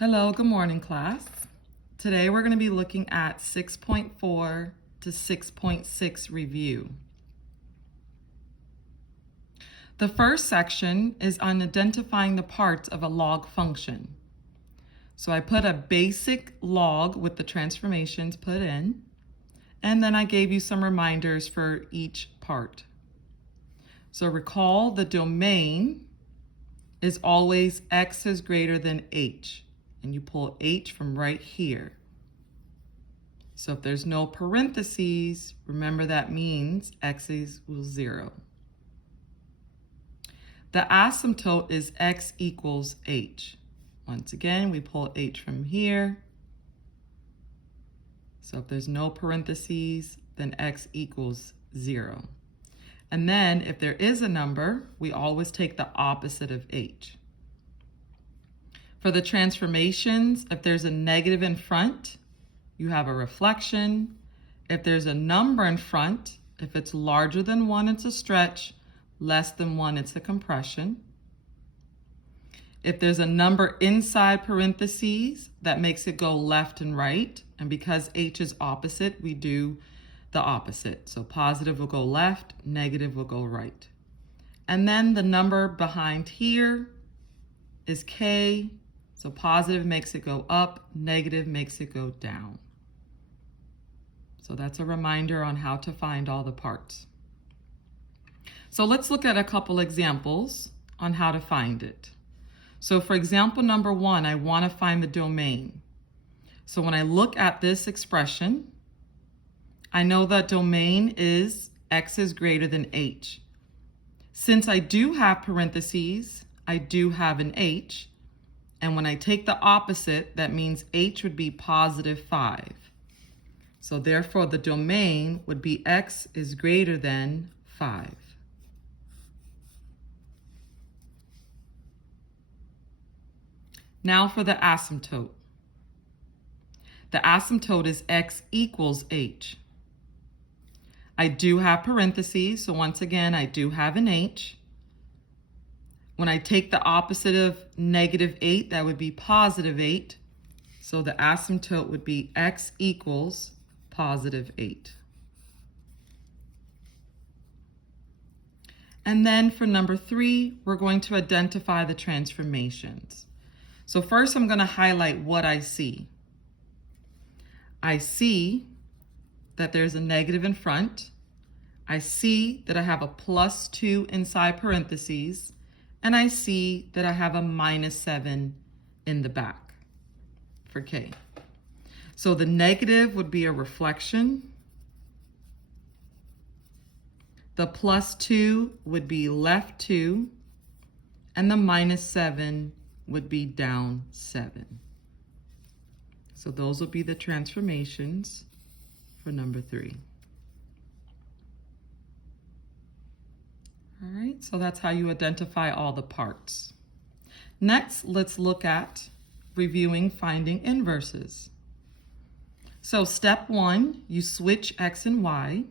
Hello, good morning, class. Today we're going to be looking at 6.4 to 6.6 review. The first section is on identifying the parts of a log function. So I put a basic log with the transformations put in, and then I gave you some reminders for each part. So recall the domain is always x is greater than h. And you pull h from right here. So if there's no parentheses, remember that means x equals 0. The asymptote is x equals h. Once again, we pull h from here. So if there's no parentheses, then x equals 0. And then if there is a number, we always take the opposite of h. For the transformations, if there's a negative in front, you have a reflection. If there's a number in front, if it's larger than 1, it's a stretch. Less than 1, it's a compression. If there's a number inside parentheses, that makes it go left and right. And because h is opposite, we do the opposite. So positive will go left, negative will go right. And then the number behind here is k. So positive makes it go up, negative makes it go down. So that's a reminder on how to find all the parts. So let's look at a couple examples on how to find it. So for example number 1, I want to find the domain. So when I look at this expression, I know that domain is x is greater than h. Since I do have parentheses, I do have an h. And when I take the opposite, that means h would be positive 5. So therefore, the domain would be x is greater than 5. Now for the asymptote. The asymptote is x equals h. I do have parentheses, so once again, I do have an h. When I take the opposite of negative 8, that would be positive 8. So the asymptote would be x equals positive 8. And then for number 3, we're going to identify the transformations. So first I'm going to highlight what I see. I see that there's a negative in front. I see that I have a plus 2 inside parentheses. And I see that I have a minus 7 in the back for k. So the negative would be a reflection. The plus 2 would be left 2. And the minus 7 would be down 7. So those will be the transformations for number 3. All right, so that's how you identify all the parts. Next, let's look at reviewing finding inverses. So step 1, you switch x and y.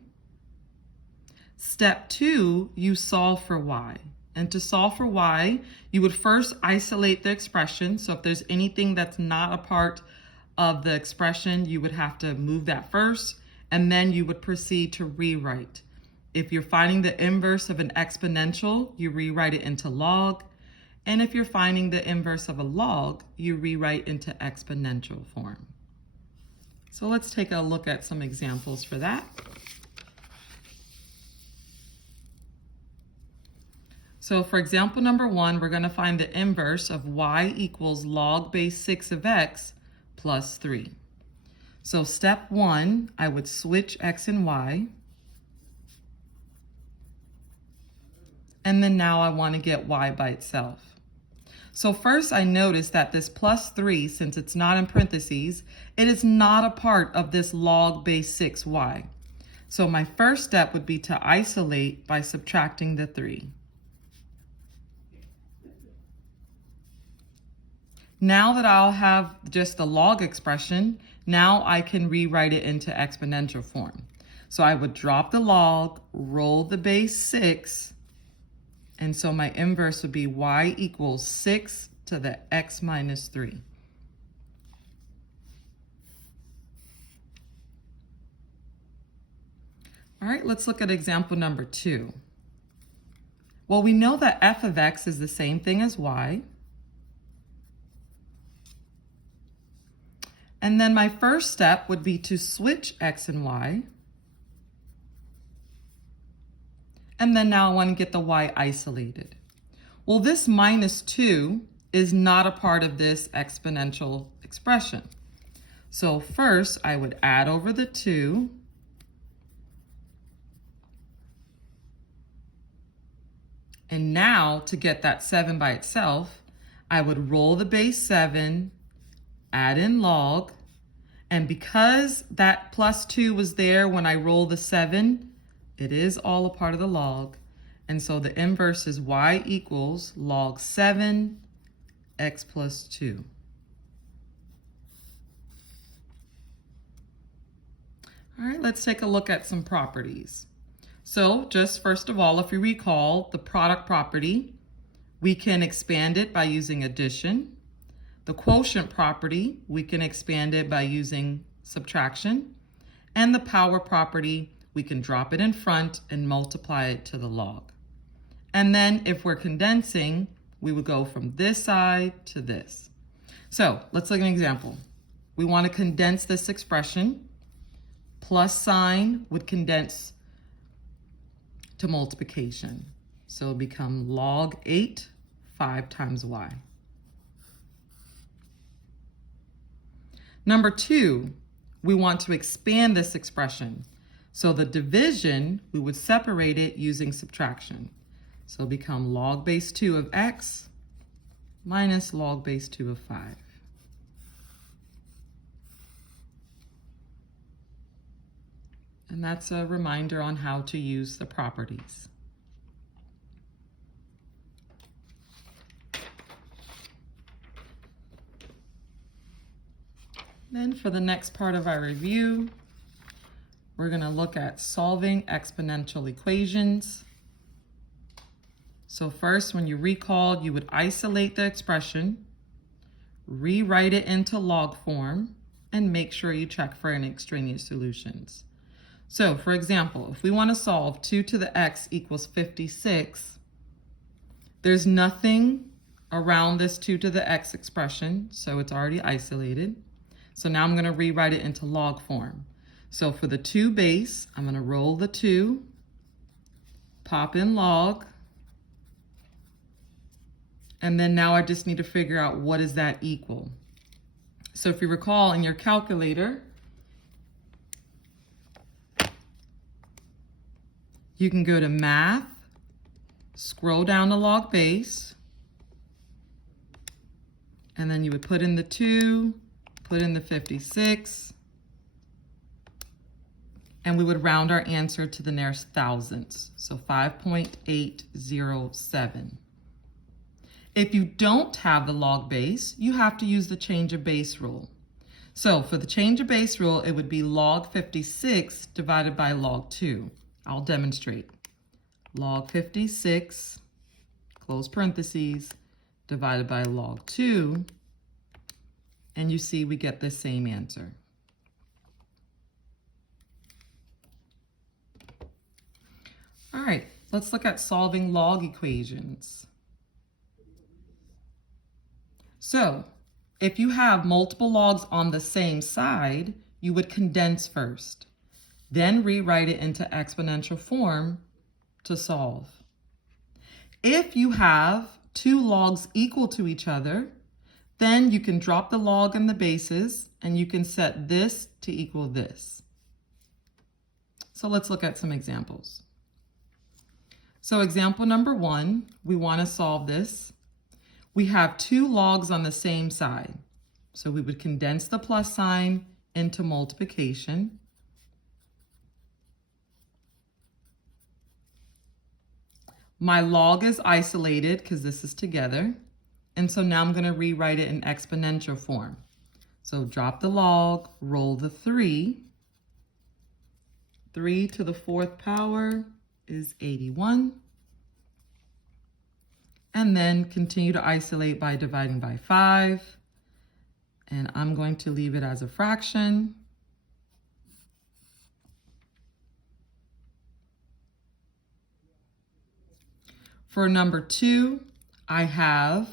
Step 2, you solve for y. And to solve for y, you would first isolate the expression. So if there's anything that's not a part of the expression, you would have to move that first, and then you would proceed to rewrite. If you're finding the inverse of an exponential, you rewrite it into log. And if you're finding the inverse of a log, you rewrite into exponential form. So let's take a look at some examples for that. So for example number 1, we're going to find the inverse of y equals log base 6 of x plus 3. So step 1, I would switch x and y. And then now I want to get y by itself. So first I notice that this plus 3, since it's not in parentheses, it is not a part of this log base 6y. So my first step would be to isolate by subtracting the 3. Now that I'll have just the log expression, now I can rewrite it into exponential form. So I would drop the log, roll the base 6, and so my inverse would be y equals 6 to the x minus 3. All right, let's look at example number 2. Well, we know that f of x is the same thing as y. And then my first step would be to switch x and y. And then now I want to get the y isolated. Well, this minus 2 is not a part of this exponential expression. So first I would add over the 2. And now to get that 7 by itself, I would roll the base 7, add in log, and because that plus 2 was there when I roll the 7, it is all a part of the log. And so the inverse is y equals log 7 x plus 2. All right, let's take a look at some properties. So just first of all, if you recall the product property, we can expand it by using addition. The quotient property, we can expand it by using subtraction. And the power property, we can drop it in front and multiply it to the log. And then if we're condensing, we would go from this side to this. So let's look at an example. We want to condense this expression. Plus sign would condense to multiplication. So it'll become log 8, 5 times y. Number 2, we want to expand this expression. So the division, we would separate it using subtraction. So it'll become log base 2 of x minus log base 2 of 5. And that's a reminder on how to use the properties. Then for the next part of our review, we're going to look at solving exponential equations. So first, when you recall, you would isolate the expression, rewrite it into log form, and make sure you check for any extraneous solutions. So for example, if we want to solve 2 to the x equals 56, there's nothing around this 2 to the x expression, so it's already isolated. So now I'm going to rewrite it into log form. So for the 2 base, I'm going to roll the 2, pop in log, and then now I just need to figure out what is that equal. So if you recall in your calculator, you can go to Math, scroll down to log base, and then you would put in the 2, put in the 56, and we would round our answer to the nearest thousandths, so 5.807. If you don't have the log base, you have to use the change of base rule. So for the change of base rule, it would be log 56 divided by log 2. I'll demonstrate. Log 56, close parentheses, divided by log 2, and you see we get the same answer. All right, let's look at solving log equations. So, if you have multiple logs on the same side, you would condense first. Then rewrite it into exponential form to solve. If you have 2 logs equal to each other, then you can drop the log and the bases, and you can set this to equal this. So let's look at some examples. So example number 1, we want to solve this. We have 2 logs on the same side. So we would condense the plus sign into multiplication. My log is isolated because this is together. And so now I'm going to rewrite it in exponential form. So drop the log, roll the 3. 3 to the 4th power is 81. And then continue to isolate by dividing by 5. And I'm going to leave it as a fraction. For number 2, I have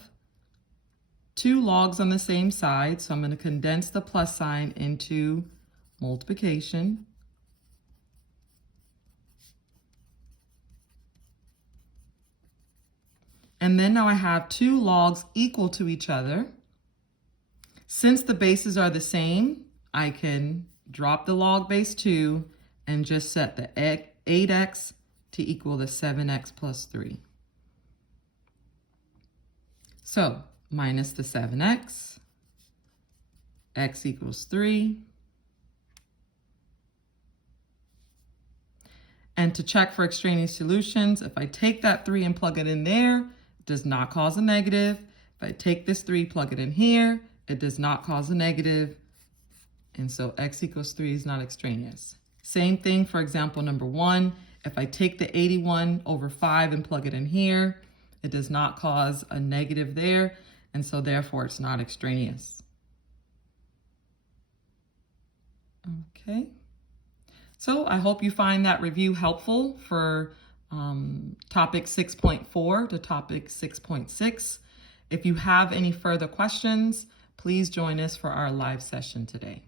2 logs on the same side, so I'm going to condense the plus sign into multiplication. And then now I have 2 logs equal to each other. Since the bases are the same, I can drop the log base 2 and just set the 8x to equal the 7x plus 3. So minus the 7x, x equals 3. And to check for extraneous solutions, if I take that 3 and plug it in there, it does not cause a negative. If I take this 3, plug it in here, it does not cause a negative. And so x equals 3 is not extraneous. Same thing for example number 1. If I take the 81 over 5 and plug it in here, it does not cause a negative there, and so therefore it's not extraneous. Okay. So I hope you find that review helpful for topic 6.4 to topic 6.6. If you have any further questions, please join us for our live session today.